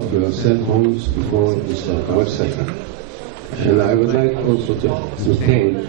your cell phones before we start our session. And I would like also to thank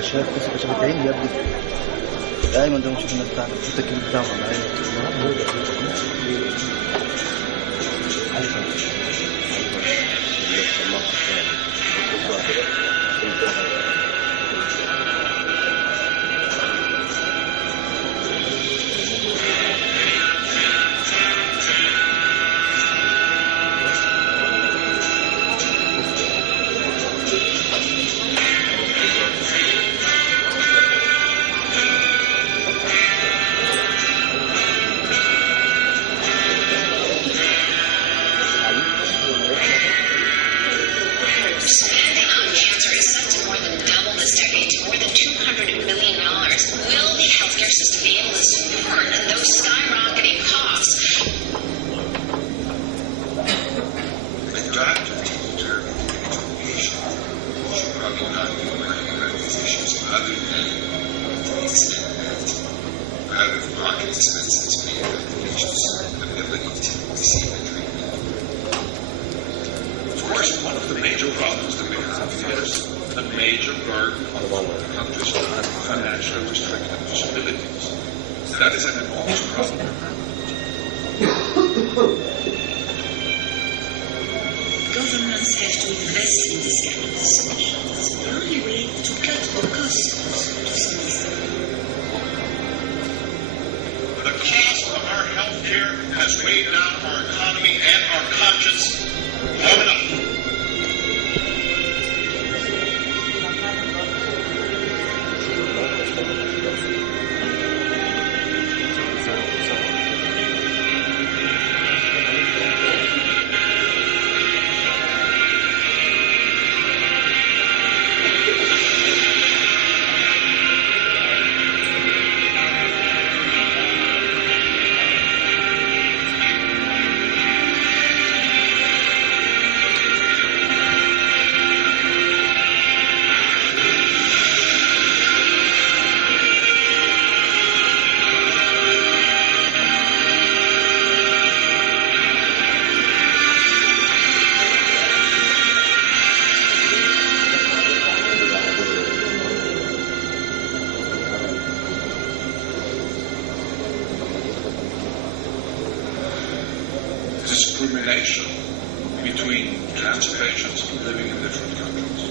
كشاف العين يا ابني دائما ده مش بتاع التكليف بتاعه discrimination between trans patients living in different countries.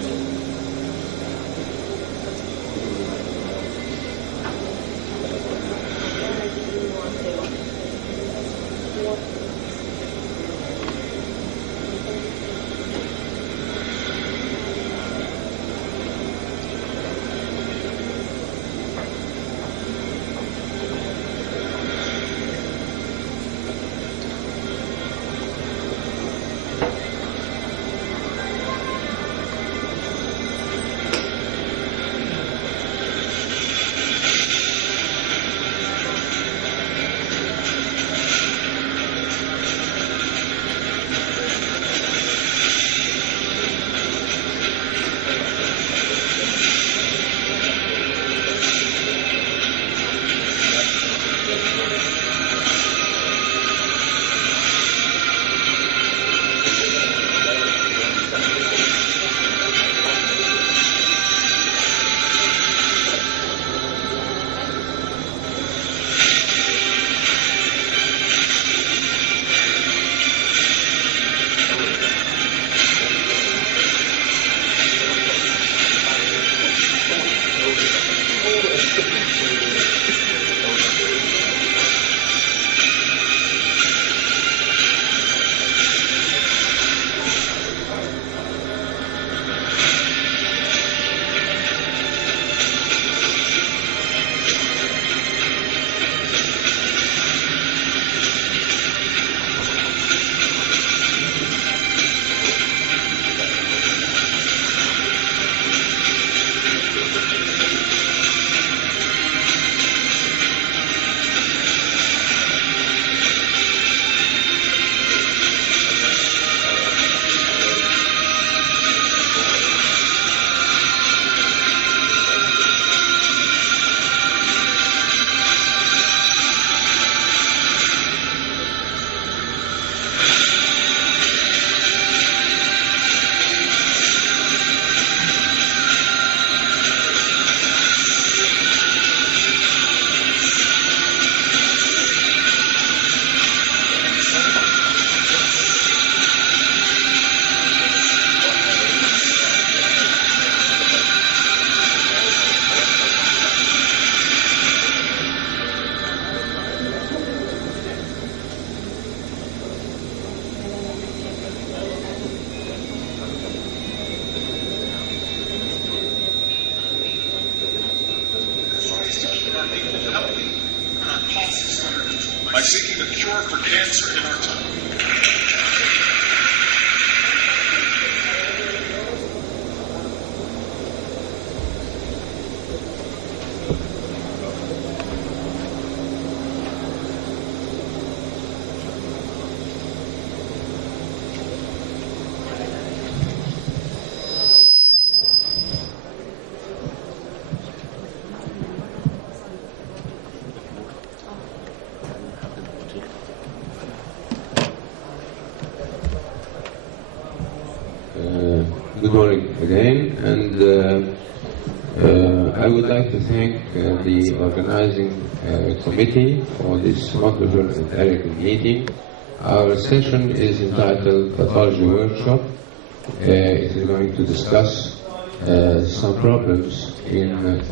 by seeking a cure for cancer in our time. Good morning again, and I would like to thank the organizing committee for this wonderful and elegant meeting. Our session is entitled Pathology Workshop. It is going to discuss some problems in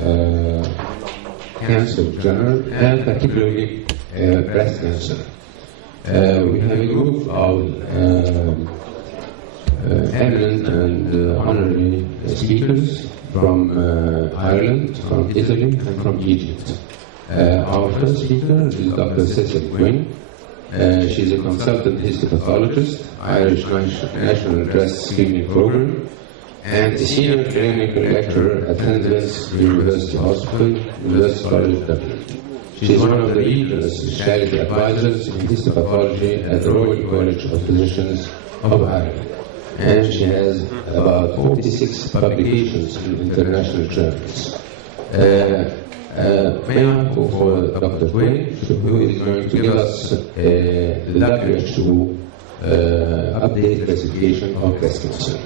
cancer in general, and particularly breast cancer. We have a group of eminent and honorary speakers from Ireland, from Italy, and from Egypt. Our first speaker is Dr. Cecil Quinn. She's a consultant histopathologist, Irish National Breast Screening Program, and a senior clinical lecturer at Thames University Hospital, University College Dublin. She is one of the regional specialty advisors in histopathology at the Royal College of Physicians of Ireland. And she has about 46 publications in international journals. May I call for Dr. Quinn, who is going to give us the WHO updated classification of breast cancer.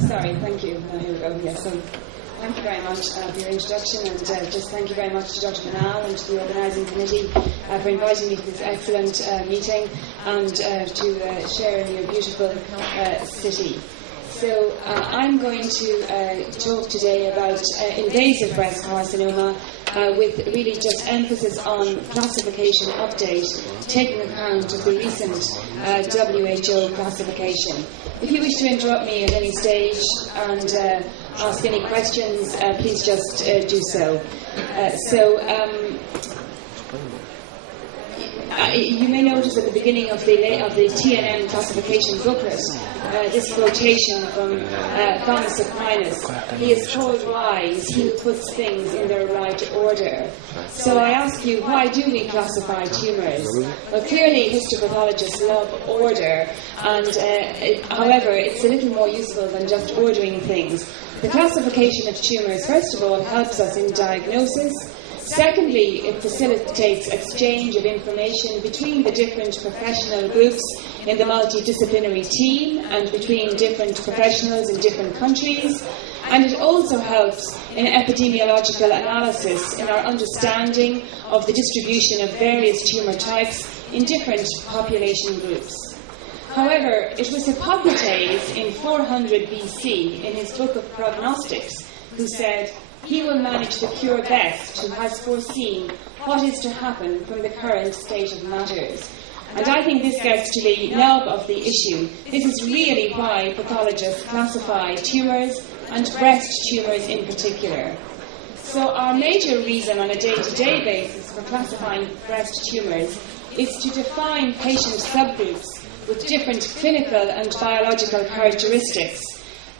Sorry, thank you. Here we go. Yes, so thank you very much for your introduction, and just thank you very much to Dr. Manal and to the organising committee for inviting me to this excellent meeting and to share in your beautiful city. So I'm going to talk today about invasive breast carcinoma with really just emphasis on classification update, taking account of the recent WHO classification. If you wish to interrupt me at any stage and ask any questions, please just do so. You may notice at the beginning of the TNM classification booklet this quotation from Thomas Aquinas. He is called wise, he who puts things in their right order. So I ask you, why do we classify tumours? Well, clearly histopathologists love order, and however, it's a little more useful than just ordering things. The classification of tumours, first of all, helps us in diagnosis. Secondly, it facilitates exchange of information between the different professional groups in the multidisciplinary team and between different professionals in different countries. And it also helps in epidemiological analysis in our understanding of the distribution of various tumour types in different population groups. However, it was Hippocrates in 400 BC in his book of Prognostics who said, "He will manage the cure best who has foreseen what is to happen from the current state of matters." And I think this gets to the nub of the issue. This is really why pathologists classify tumours, and breast tumours in particular. So our major reason on a day-to-day basis for classifying breast tumours is to define patient subgroups with different clinical and biological characteristics,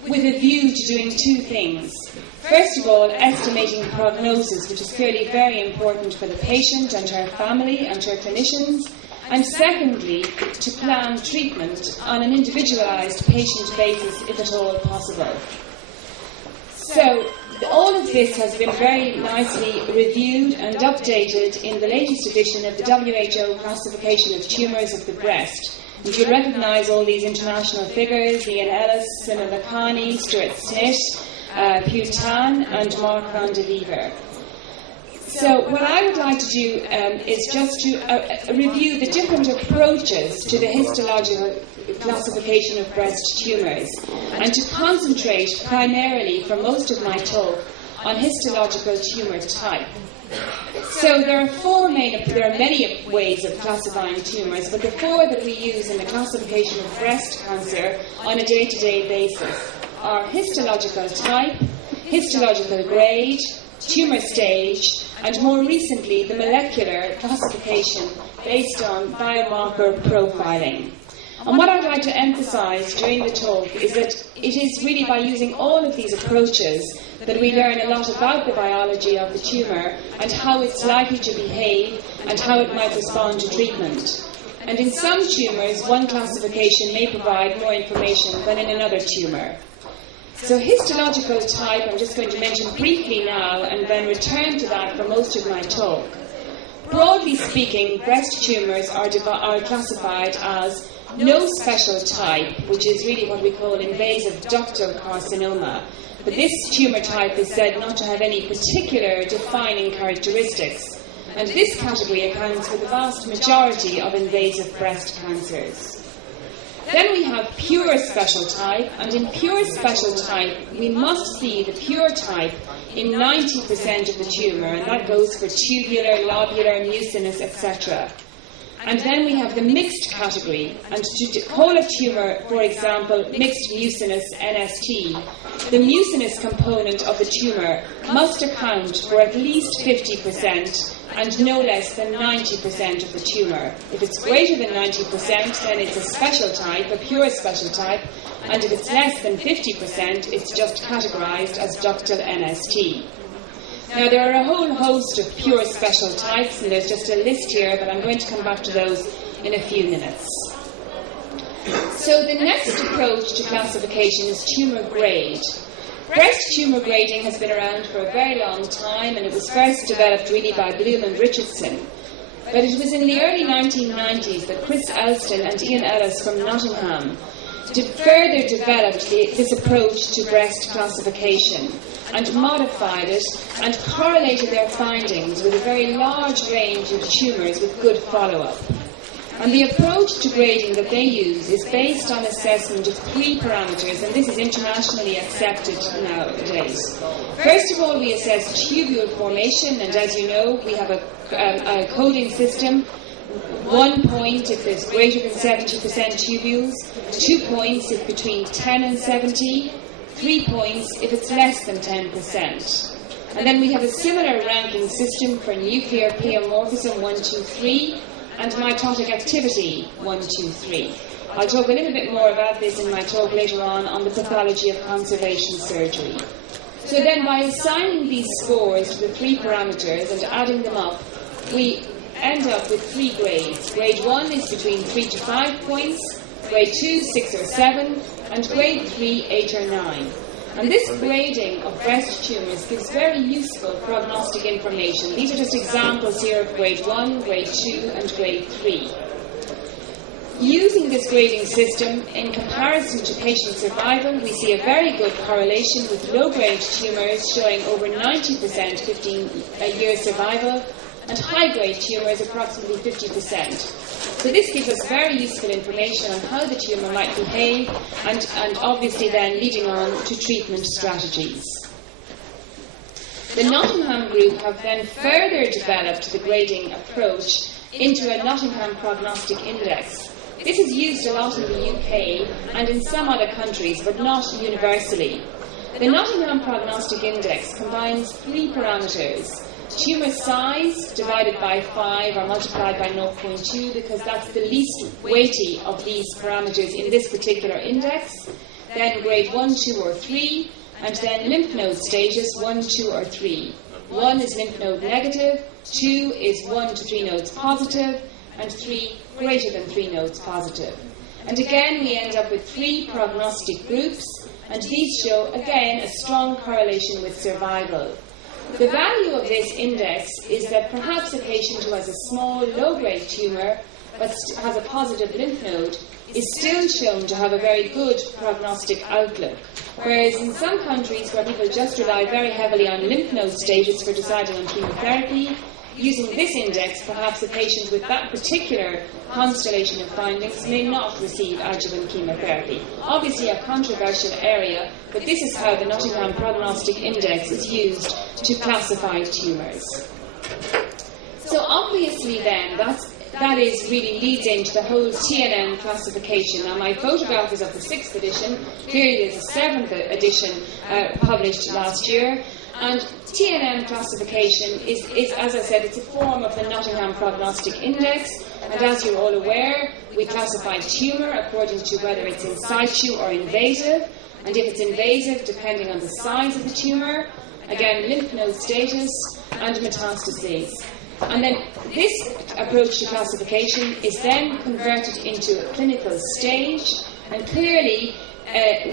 with a view to doing two things. First of all, estimating prognosis, which is clearly very important for the patient and her family and her clinicians. And secondly, to plan treatment on an individualised patient basis, if at all possible. So, all of this has been very nicely reviewed and updated in the latest edition of the WHO classification of tumours of the breast. And you'll recognise all these international figures: Ian Ellis, Simon Lakhani, Stuart Smith, Hugh Tan and Mark van de Lever. So what I would like to do is just to review the different approaches to the histological classification of breast tumours, and to concentrate primarily for most of my talk on histological tumour type. So there are many ways of classifying tumours, but the four that we use in the classification of breast cancer on a day-to-day basis are histological type, histological grade, tumour stage, and more recently the molecular classification based on biomarker profiling. And what I'd like to emphasise during the talk is that it is really by using all of these approaches that we learn a lot about the biology of the tumour and how it's likely to behave and how it might respond to treatment. And in some tumours, one classification may provide more information than in another tumour. So histological type, I'm just going to mention briefly now and then return to that for most of my talk. Broadly speaking, breast tumours are classified as no special type, which is really what we call invasive ductal carcinoma. But this tumour type is said not to have any particular defining characteristics, and this category accounts for the vast majority of invasive breast cancers. Then we have pure special type, and in pure special type we must see the pure type in 90% of the tumour, and that goes for tubular, lobular, mucinous, etc. And then we have the mixed category, and to call a tumour, for example, mixed mucinous NST, the mucinous component of the tumour must account for at least 50% and no less than 90% of the tumour. If it's greater than 90%, then it's a special type, a pure special type, and if it's less than 50%, it's just categorised as ductal NST. Now, there are a whole host of pure special types, and there's just a list here, but I'm going to come back to those in a few minutes. So the next approach to classification is tumour grade. Breast tumour grading has been around for a very long time, and it was first developed really by Bloom and Richardson. But it was in the early 1990s that Chris Elston and Ian Ellis from Nottingham further developed this approach to breast classification and modified it and correlated their findings with a very large range of tumours with good follow-up. And the approach to grading that they use is based on assessment of three parameters, and this is internationally accepted nowadays. First of all, we assess tubule formation, and as you know, we have a coding system. 1 point if there's greater than 70% tubules, 2 points if between 10 and 70, 3 points if it's less than 10%. And then we have a similar ranking system for nuclear pleomorphism 1, 2, 3 and mitotic activity 1, 2, 3. I'll talk a little bit more about this in my talk later on the pathology of conservation surgery. So then by assigning these scores to the three parameters and adding them up, we end up with three grades. Grade 1 is between 3 to 5 points, grade 2, 6 or 7, and grade 3, 8 or 9. And this grading of breast tumours gives very useful prognostic information. These are just examples here of grade 1, grade 2, and grade 3. Using this grading system, in comparison to patient survival, we see a very good correlation with low-grade tumours showing over 90% 15-year survival, and high-grade tumours approximately 50%. So this gives us very useful information on how the tumour might behave and obviously then leading on to treatment strategies. The Nottingham group have then further developed the grading approach into a Nottingham Prognostic Index. This is used a lot in the UK and in some other countries, but not universally. The Nottingham Prognostic Index combines three parameters: tumour size divided by 5 or multiplied by 0.2, because that's the least weighty of these parameters in this particular index, then grade 1, 2 or 3, and then lymph node status 1, 2 or 3. 1 is lymph node negative, 2 is 1 to 3 nodes positive, and 3 greater than 3 nodes positive. And again we end up with three prognostic groups, and these show again a strong correlation with survival. The value of this index is that perhaps a patient who has a small, low-grade tumour but has a positive lymph node is still shown to have a very good prognostic outlook, whereas in some countries where people just rely very heavily on lymph node status for deciding on chemotherapy, using this index, perhaps a patient with that particular constellation of findings may not receive adjuvant chemotherapy. Obviously a controversial area, but this is how the Nottingham Prognostic Index is used to classify tumours. So obviously then, that is really leads into the whole TNM classification. Now my photograph is of the 6th edition, clearly there's a 7th edition published last year, and TNM classification is, as I said, it's a form of the Nottingham Prognostic Index, and as you're all aware, we classify tumour according to whether it's in situ or invasive, and if it's invasive, depending on the size of the tumour, again, lymph node status and metastases. And then this approach to classification is then converted into a clinical stage, and clearly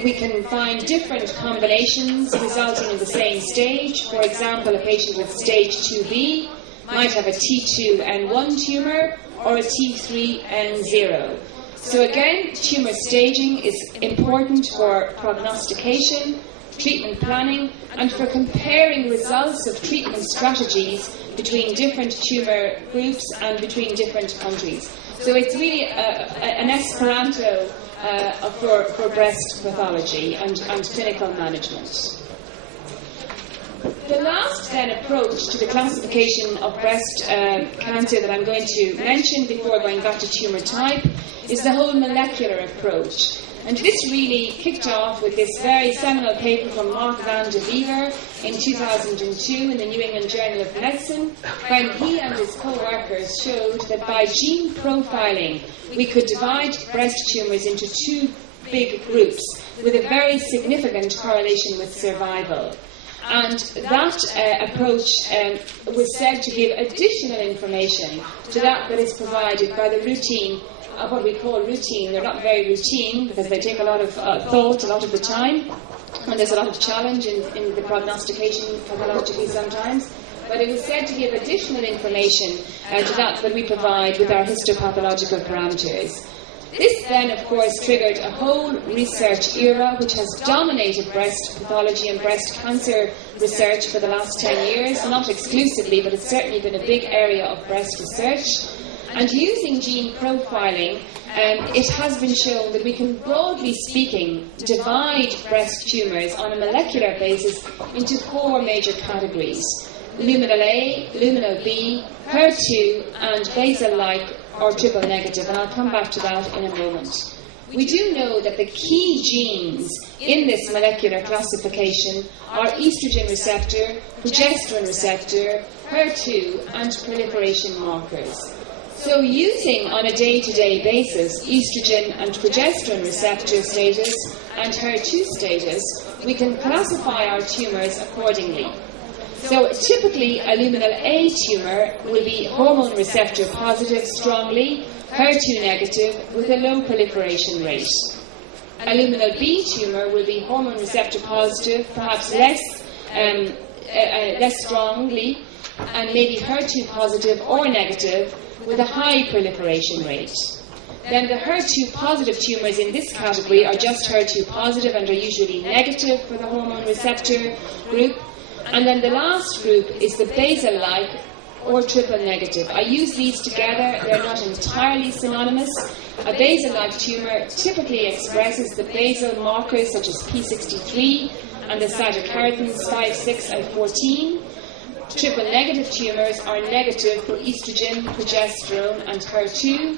we can find different combinations resulting in the same stage. For example, a patient with stage 2B might have a T2N1 tumour or a T3N0. So again, tumour staging is important for prognostication, treatment planning, and for comparing results of treatment strategies between different tumour groups and between different countries. So it's really an Esperanto for breast pathology and clinical management. The last then approach to the classification of breast cancer that I'm going to mention before going back to tumour type is the whole molecular approach. And this really kicked off with this very seminal paper from Mark van de Wever in 2002 in the New England Journal of Medicine, when he and his co-workers showed that by gene profiling we could divide breast tumours into 2 big groups with a very significant correlation with survival. And that approach was said to give additional information to that is provided by the routine, what we call routine. They're not very routine because they take a lot of thought a lot of the time, and there's a lot of challenge in the prognostication pathologically sometimes. But it was said to give additional information to that we provide with our histopathological parameters. This then, of course, triggered a whole research era which has dominated breast pathology and breast cancer research for the last 10 years, not exclusively, but it's certainly been a big area of breast research. And using gene profiling, it has been shown that we can, broadly speaking, divide breast tumours on a molecular basis into 4 major categories: luminal A, luminal B, HER2, and basal-like or triple negative, and I'll come back to that in a moment. We do know that the key genes in this molecular classification are estrogen receptor, progesterone receptor, HER2, and proliferation markers. So using on a day-to-day basis estrogen and progesterone receptor status and HER2 status, we can classify our tumours accordingly. So typically a luminal A tumour will be hormone receptor positive strongly, HER2 negative with a low proliferation rate. A luminal B tumour will be hormone receptor positive, perhaps less strongly, and maybe HER2 positive or negative with a high proliferation rate. Then the HER2 positive tumours in this category are just HER2 positive and are usually negative for the hormone receptor group. And then the last group is the basal-like or triple negative. I use these together, they're not entirely synonymous. A basal-like tumour typically expresses the basal markers such as P63 and the cytokeratins 5, 6 and 14. Triple negative tumours are negative for estrogen, progesterone and HER2.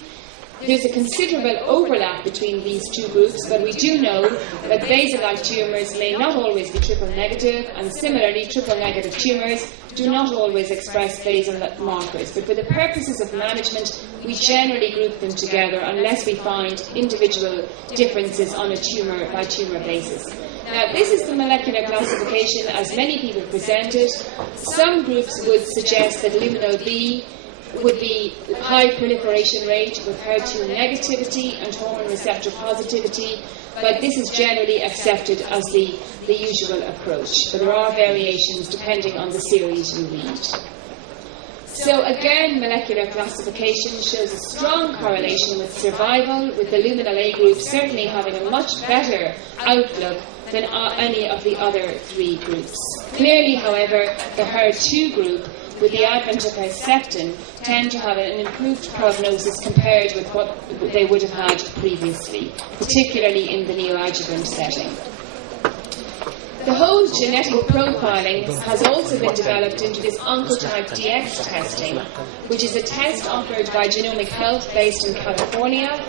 There's a considerable overlap between these 2 groups, but we do know that basal-like tumours may not always be triple negative, and similarly triple negative tumours do not always express basal markers. But for the purposes of management, we generally group them together unless we find individual differences on a tumour-by-tumour basis. Now, this is the molecular classification as many people present it. Some groups would suggest that luminal B would be high proliferation rate with HER2 negativity and hormone receptor positivity, but this is generally accepted as the usual approach. But there are variations depending on the series you read. So again, molecular classification shows a strong correlation with survival, with the luminal A group certainly having a much better outlook than any of the other 3 groups. Clearly, however, the HER2 group, with the advent of Herceptin, tend to have an improved prognosis compared with what they would have had previously, particularly in the neoadjuvant setting. The whole genetic profiling has also been developed into this Oncotype DX testing, which is a test offered by Genomic Health based in California.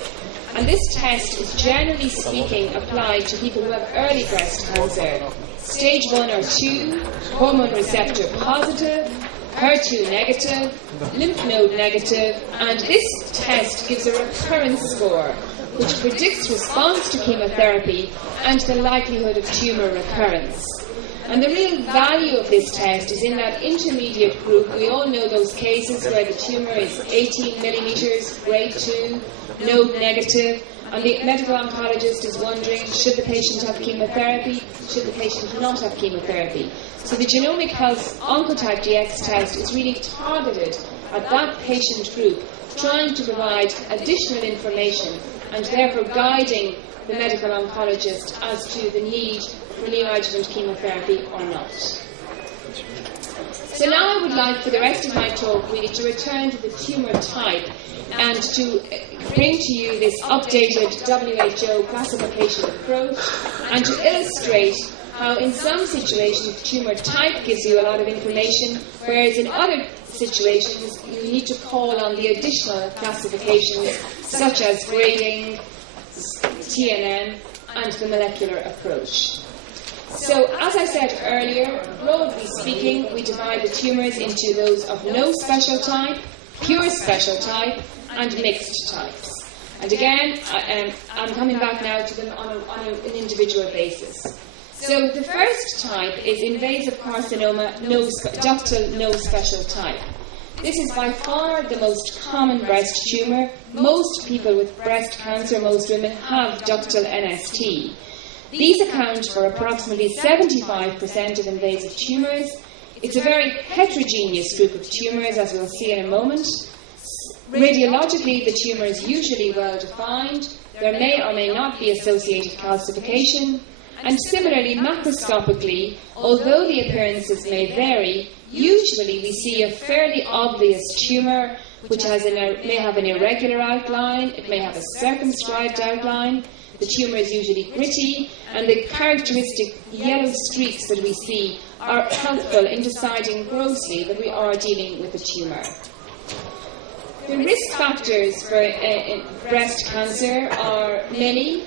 And this test is generally speaking applied to people who have early breast cancer, stage 1 or 2, hormone receptor positive, HER2 negative, lymph node negative, and this test gives a recurrence score which predicts response to chemotherapy and the likelihood of tumour recurrence. And the real value of this test is in that intermediate group. We all know those cases where the tumour is 18 millimetres, grade 2, node negative, and the medical oncologist is wondering, should the patient have chemotherapy, should the patient not have chemotherapy? So the Genomic Health Oncotype DX test is really targeted at that patient group, trying to provide additional information and therefore guiding the medical oncologist as to the need for neoadjuvant chemotherapy or not. So now I would like for the rest of my talk really to return to the tumour type and to bring to you this updated WHO classification approach and to illustrate how in some situations tumour type gives you a lot of information, whereas in other situations you need to call on the additional classifications such as grading, TNM, and the molecular approach. So, as I said earlier, broadly speaking, we divide the tumours into those of no special type, pure special type, and mixed types. And again, I'm coming back now to them on an individual basis. So the first type is invasive carcinoma, ductal no special type. This is by far the most common breast tumour. Most people with breast cancer, most women, have ductal NST. These account for approximately 75% of invasive tumours. It's a very heterogeneous group of tumours, as we'll see in a moment. Radiologically, the tumour is usually well defined. There may or may not be associated calcification. And similarly, macroscopically, although the appearances may vary, usually we see a fairly obvious tumour which may have an irregular outline, it may have a circumscribed outline. The tumour is usually gritty, and the characteristic yellow streaks that we see are helpful in deciding grossly that we are dealing with a tumour. The risk factors for breast cancer are many.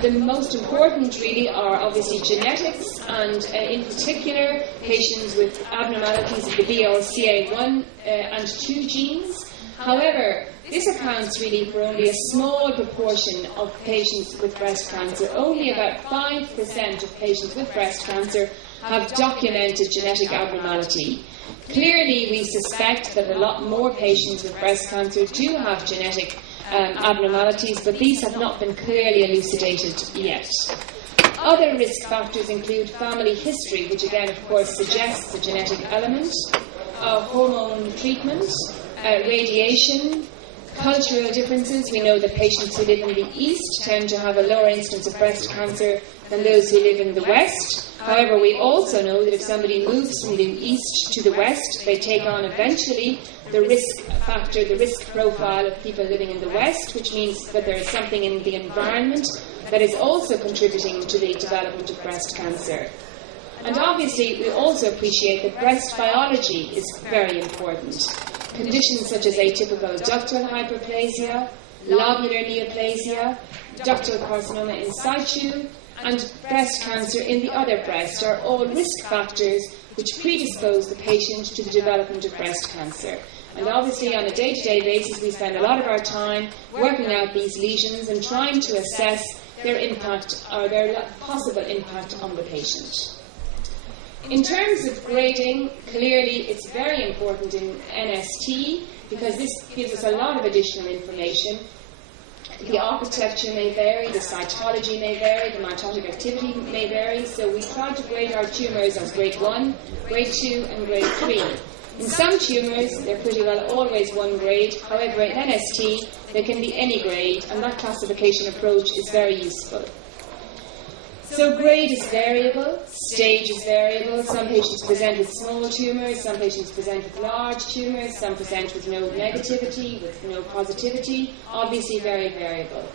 The most important really are obviously genetics, and in particular patients with abnormalities of the BRCA1 and 2 genes. However, this accounts really for only a small proportion of patients with breast cancer. Only about 5% of patients with breast cancer have documented genetic abnormality. Clearly, we suspect that a lot more patients with breast cancer do have genetic abnormalities, but these have not been clearly elucidated yet. Other risk factors include family history, which again, of course, suggests the genetic element, hormone treatment, radiation, cultural differences. We know that patients who live in the East tend to have a lower incidence of breast cancer than those who live in the West. However, we also know that if somebody moves from the East to the West, they take on eventually the risk factor, the risk profile of people living in the West, which means that there is something in the environment that is also contributing to the development of breast cancer. And obviously, we also appreciate that breast biology is very important. Conditions such as atypical ductal hyperplasia, lobular neoplasia, ductal carcinoma in situ, and breast cancer in the other breast are all risk factors which predispose the patient to the development of breast cancer. And obviously, on a day-to-day basis, we spend a lot of our time working out these lesions and trying to assess their impact or their possible impact on the patient. In terms of grading, clearly it's very important in NST because this gives us a lot of additional information. The architecture may vary, the cytology may vary, the mitotic activity may vary, so we try to grade our tumours as grade 1, grade 2 and grade 3. In some tumours, they're pretty well always one grade. However, in NST, they can be any grade, and that classification approach is very useful. So grade is variable, stage is variable. Some patients present with small tumours, some patients present with large tumours, some present with no negativity, with no positivity. Obviously very variable.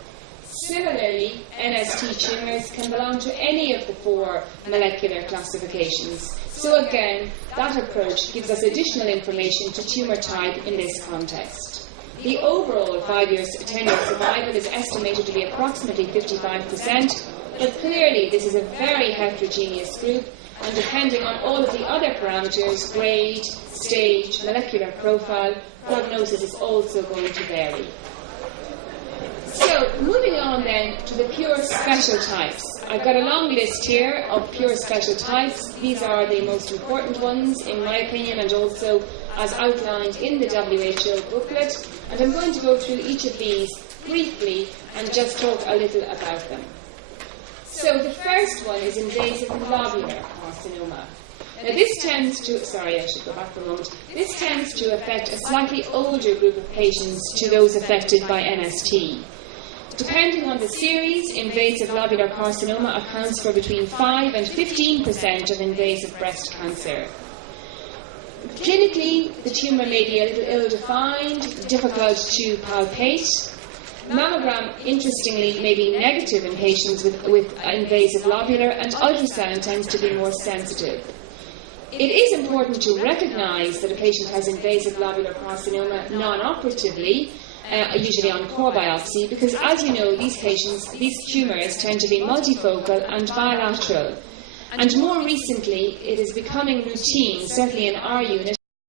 Similarly, NST tumours can belong to any of the 4 molecular classifications. So again, that approach gives us additional information to tumour type in this context. The overall 5-year 10-year survival is estimated to be approximately 55%, but clearly this is a very heterogeneous group, and depending on all of the other parameters, grade, stage, molecular profile, prognosis is also going to vary. So, moving on then to the pure special types. I've got a long list here of pure special types. These are the most important ones, in my opinion, and also as outlined in the WHO booklet. And I'm going to go through each of these briefly and just talk a little about them. So, the first one is invasive lobular carcinoma. Now this tends to, I should go back for a moment. This tends to affect a slightly older group of patients to those affected by NST. Depending on the series, invasive lobular carcinoma accounts for between 5 and 15% of invasive breast cancer. Clinically, the tumour may be a little ill-defined, difficult to palpate. Mammogram, interestingly, may be negative in patients with invasive lobular, and ultrasound tends to be more sensitive. It is important to recognise that a patient has invasive lobular carcinoma non-operatively, usually on core biopsy, because as you know, these tumours tend to be multifocal and bilateral. And more recently, it is becoming routine, certainly in our unit,